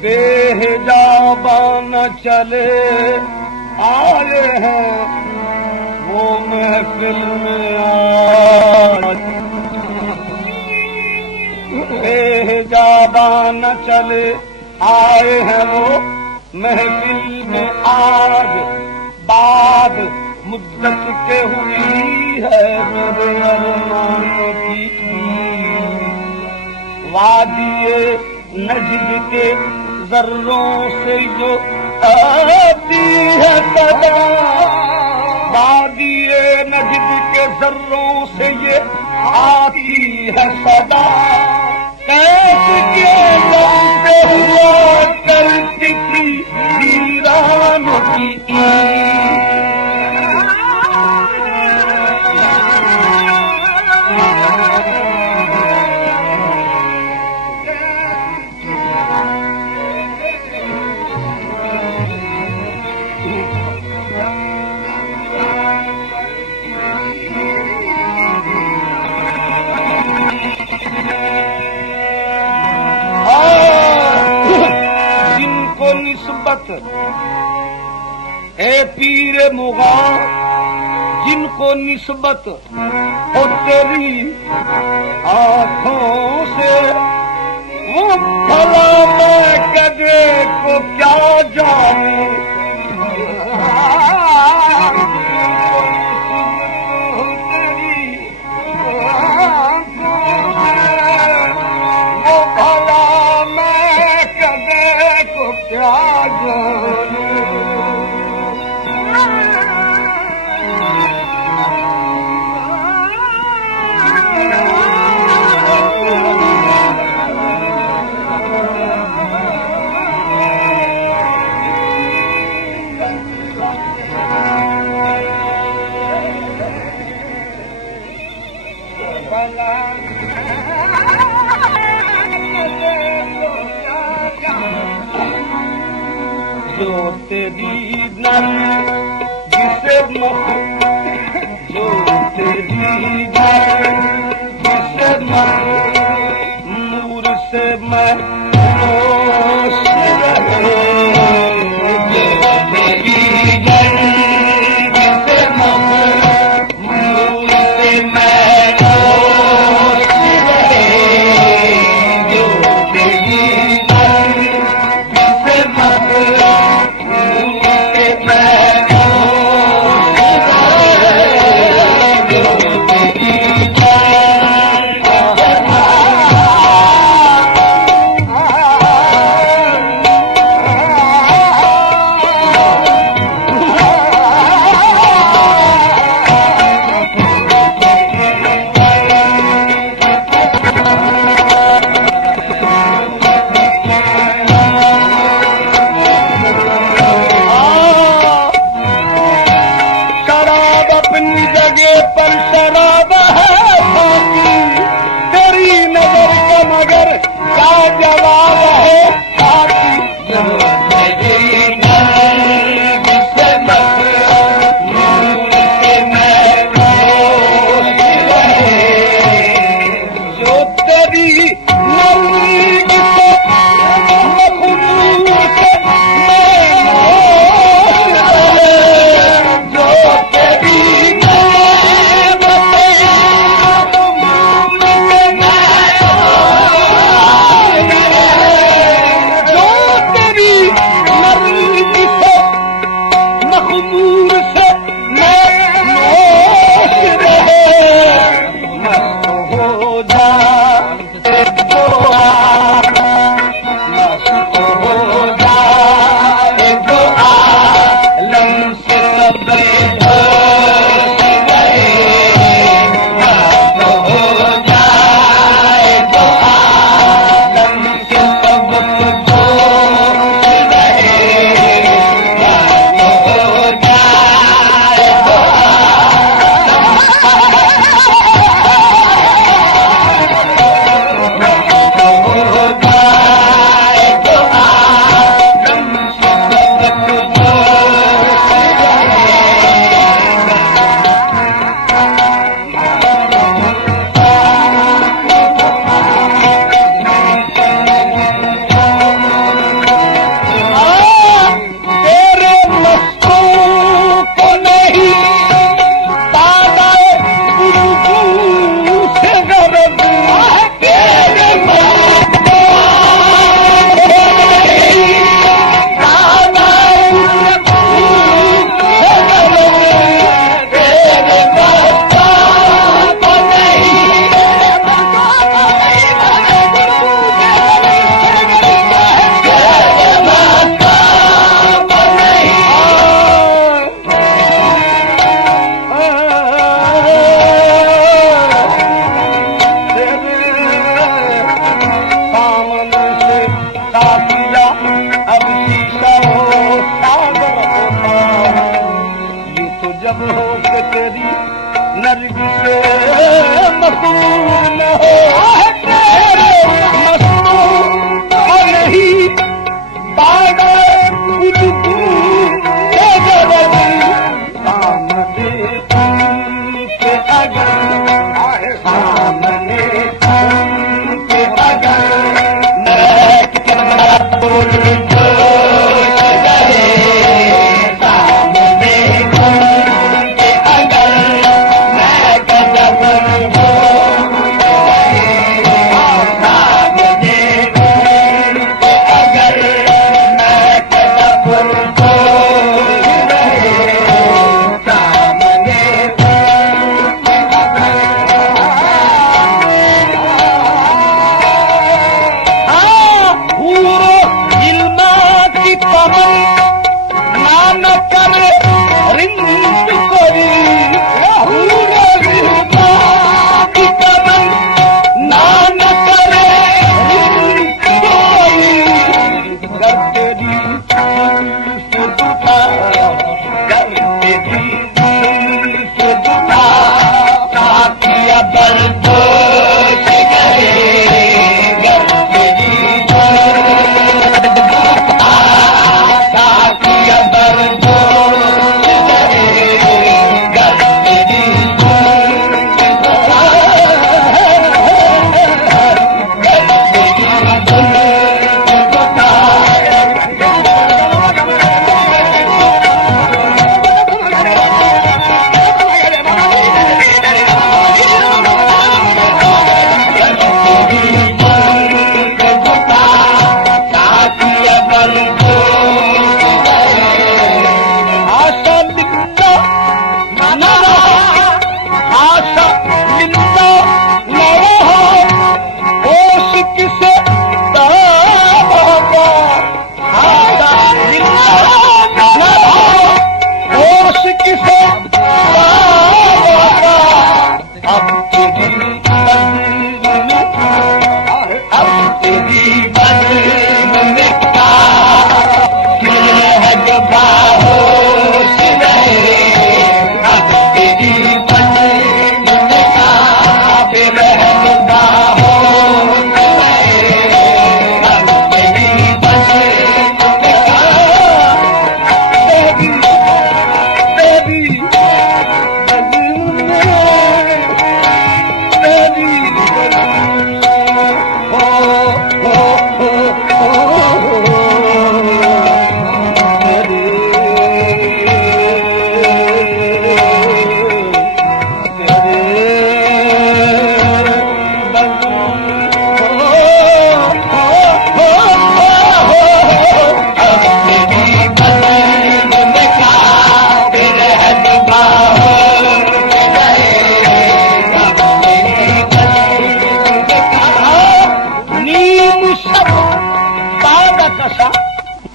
बेहिजाबा न चले आए हैं वो महफिल में आज। बेहिजाबा न चले आए हैं वो महफिल में आज। बाद मुद्दत के हुई है मेरे अरमान की वादिए नजद के जर्रों से जो आती है सदा। वादिए नजद के जर्रों से ये आती है सदा। कैसे के दम पे हुआ करती थी वीरान की ए पीर मुगा जिनको निस्बत हो तेरी आँखों से वो भला मैं कदे को क्या जानूं। वो भला मैं कदे को क्या जानूं। जो तेरी जिसे मुख जो तेरी जिसे नूर से मैं रोश रहे। जो तेरी जिसे मुख नूर से मैं रोश रहे। जो तेरी जिसे मुख न हो तेरे मस्तों और नहीं बागा बुजुर्गों के जवानी सामने उनके अगर सामने उनके अगर मैं कितना बोल जोश रहे सामने उनके अगर मैं गजब हो सामने उनके अगर मैं गजब हो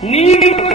नीम